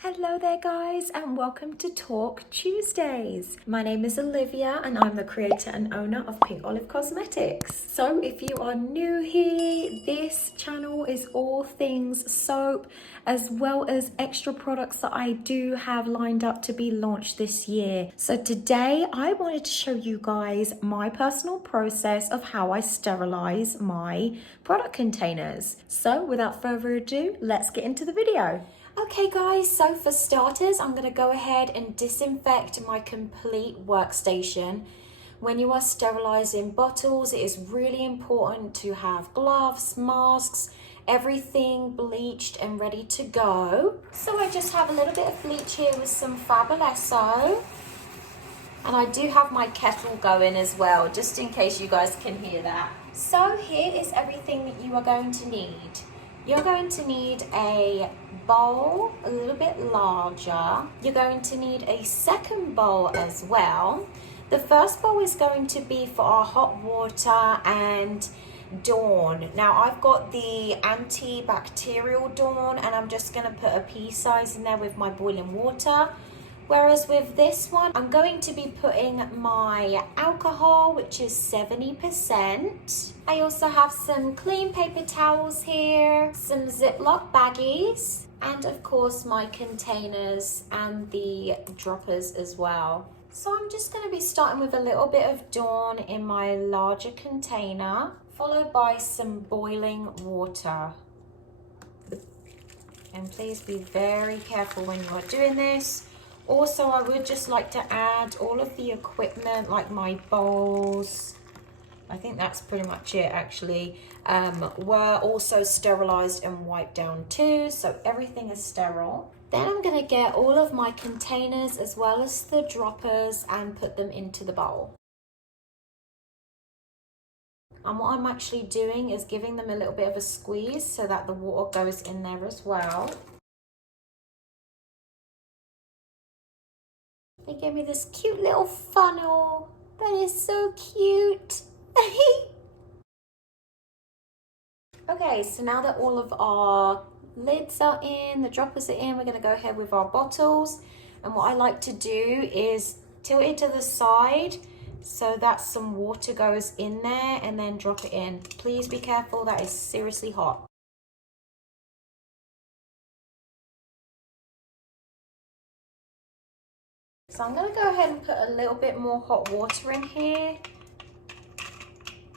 Hello there guys and welcome to Talk Tuesdays. My name is Olivia and I'm the creator and owner of Pink Olive Cosmetics. So if you are new here, this channel is all things soap as well as extra products that I do have lined up to be launched this year. So today I wanted to show you guys my personal process of how I sterilize my product containers. So without further ado, let's get into the video. Okay guys, so for starters, I'm going to go ahead and disinfect my complete workstation. When you are sterilizing bottles, it is really important to have gloves, masks, everything bleached and ready to go. So I just have a little bit of bleach here with some Fabuloso. And I do have my kettle going as well, just in case you guys can hear that. So here is everything that you are going to need. You're going to need a bowl a little bit larger. You're going to need a second bowl as well. The first bowl is going to be for our hot water and Dawn. Now I've got the antibacterial Dawn and I'm just going to put a pea size in there with my boiling water. Whereas with this one, I'm going to be putting my alcohol, which is 70%. I also have some clean paper towels here, some Ziploc baggies, and of course my containers and the droppers as well. So I'm just going to be starting with a little bit of Dawn in my larger container, followed by some boiling water. And please be very careful when you are doing this. Also, I would just like to add all of the equipment, like my bowls. I think that's pretty much it actually. Were also sterilized and wiped down too, so everything is sterile. Then I'm gonna get all of my containers as well as the droppers and put them into the bowl. And what I'm actually doing is giving them a little bit of a squeeze so that the water goes in there as well. They gave me this cute little funnel. That is so cute. Okay, so now that all of our lids are in, the droppers are in, we're going to go ahead with our bottles. And what I like to do is tilt it to the side so that some water goes in there and then drop it in. Please be careful, that is seriously hot. So I'm going to go ahead and put a little bit more hot water in here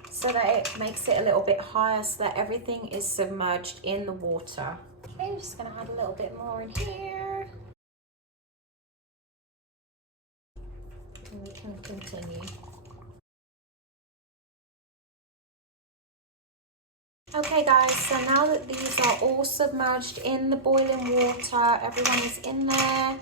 so that it makes it a little bit higher so that everything is submerged in the water. Okay, I'm just going to add a little bit more in here. And we can continue. Okay guys, so now that these are all submerged in the boiling water, everyone is in there.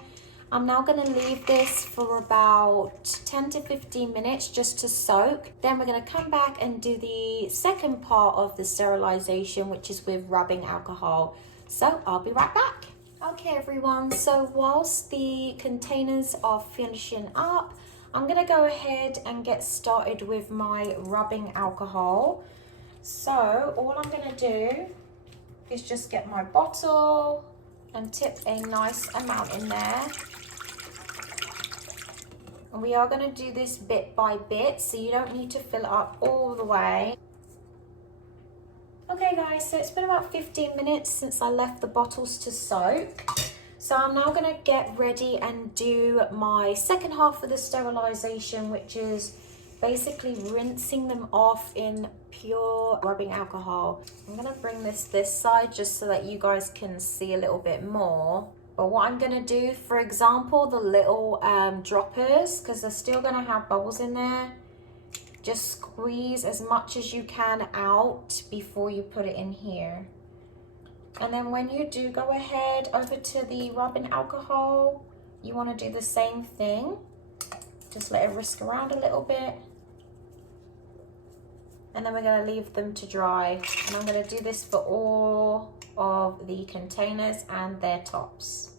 I'm now going to leave this for about 10 to 15 minutes just to soak. Then we're going to come back and do the second part of the sterilization, which is with rubbing alcohol. So I'll be right back. Okay everyone, so whilst the containers are finishing up, I'm going to go ahead and get started with my rubbing alcohol. So all I'm going to do is just get my bottle and tip a nice amount in there. And we are going to do this bit by bit, so you don't need to fill it up all the way. Okay guys, so it's been about 15 minutes since I left the bottles to soak. So I'm now going to get ready and do my second half of the sterilization, which is basically rinsing them off in pure rubbing alcohol. I'm going to bring this side just so that you guys can see a little bit more. But what I'm going to do, for example, the little droppers, because they're still going to have bubbles in there, just squeeze as much as you can out before you put it in here. And then when you do go ahead over to the rubbing alcohol, you want to do the same thing. Just let it whisk around a little bit. And then we're going to leave them to dry. And I'm going to do this for all of the containers and their tops.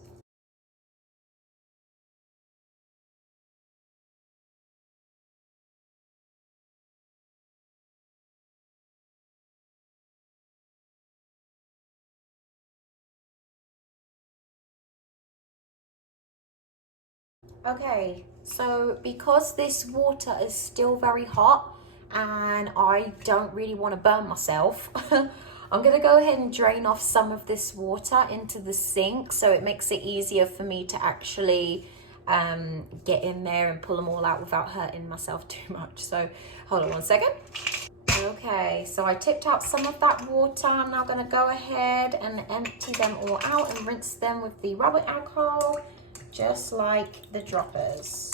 Okay, so because this water is still very hot and I don't really want to burn myself, I'm gonna go ahead and drain off some of this water into the sink so it makes it easier for me to actually get in there and pull them all out without hurting myself too much. So hold on one second. Okay, so I tipped out some of that water. I'm now gonna go ahead and empty them all out and rinse them with the rubbing alcohol, just like the droppers.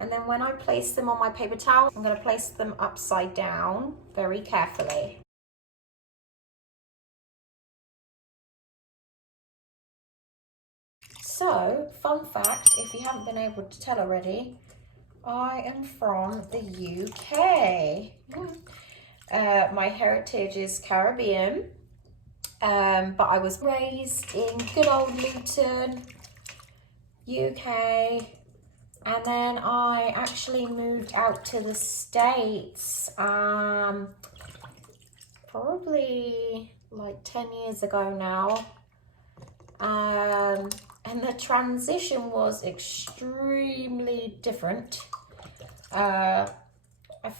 And then when I place them on my paper towel, I'm gonna place them upside down very carefully. So, fun fact, if you haven't been able to tell already, I am from the UK. My heritage is Caribbean. But I was raised in good old Luton, UK, and then I actually moved out to the States probably like 10 years ago now. And the transition was extremely different. I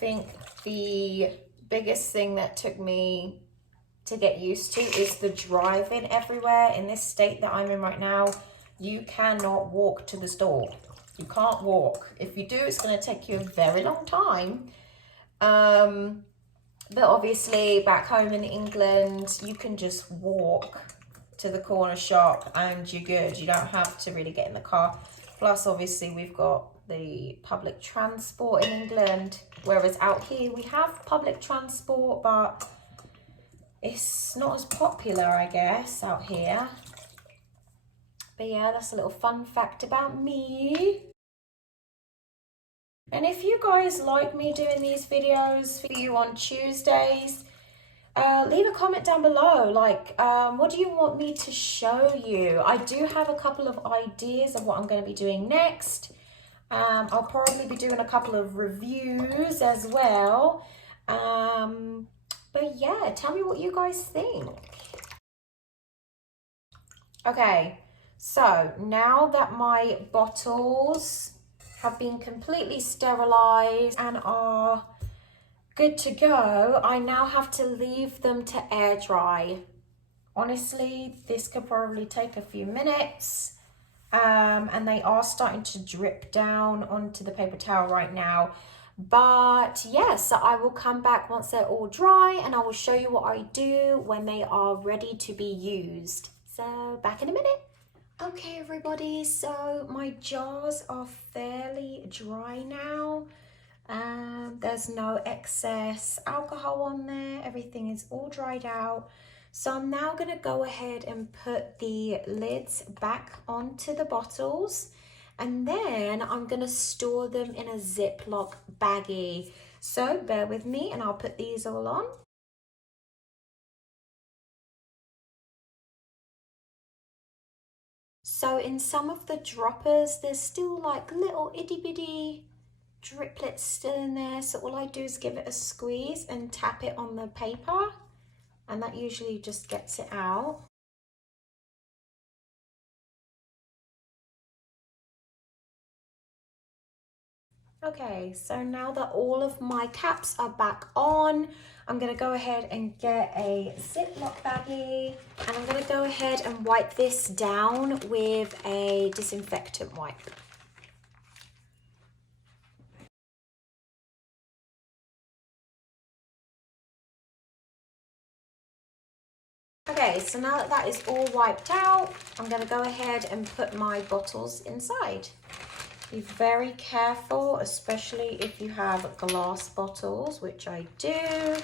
think the biggest thing that took me to get used to is the driving everywhere. In this state that I'm in right now, you cannot walk to the store. You can't walk. If you do, it's going to take you a very long time. But obviously back home in England, you can just walk to the corner shop and you're good. You don't have to really get in the car. Plus, obviously, we've got the public transport in England, whereas out here we have public transport, but it's not as popular, I guess, out here. But yeah, that's a little fun fact about me. And if you guys like me doing these videos for you on Tuesdays, leave a comment down below. Like, what do you want me to show you? I do have a couple of ideas of what I'm going to be doing next. I'll probably be doing a couple of reviews as well. But yeah, tell me what you guys think. Okay, so now that my bottles have been completely sterilized and are good to go, I now have to leave them to air dry. Honestly, this could probably take a few minutes. And they are starting to drip down onto the paper towel right now. But yeah, so I will come back once they're all dry and I will show you what I do when they are ready to be used. So back in a minute. Okay everybody, so my jars are fairly dry now. There's no excess alcohol on there. Everything is all dried out. So I'm now going to go ahead and put the lids back onto the bottles, and then I'm going to store them in a Ziploc baggie. So bear with me and I'll put these all on. So in some of the droppers, there's still like little itty bitty driplets still in there. So all I do is give it a squeeze and tap it on the paper, and that usually just gets it out. Okay, so now that all of my caps are back on, I'm gonna go ahead and get a Ziploc baggie, and I'm gonna go ahead and wipe this down with a disinfectant wipe. Okay, so now that that is all wiped out, I'm gonna go ahead and put my bottles inside. Be very careful, especially if you have glass bottles, which I do.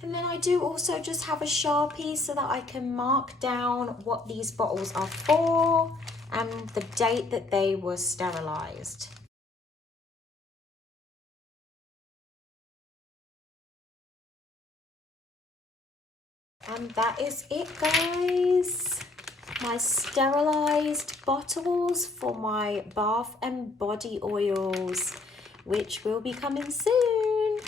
And then I do also just have a Sharpie so that I can mark down what these bottles are for and the date that they were sterilized. And that is it, guys. my sterilized bottles for my bath and body oils, which will be coming soon.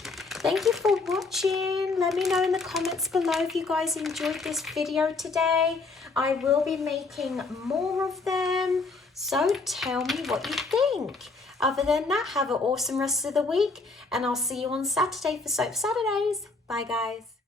Thank you for watching. Let me know in the comments below if you guys enjoyed this video today. I will be making more of them, so tell me what you think. Other than that, have an awesome rest of the week, and I'll see you on Saturday for Soap Saturdays. Bye guys.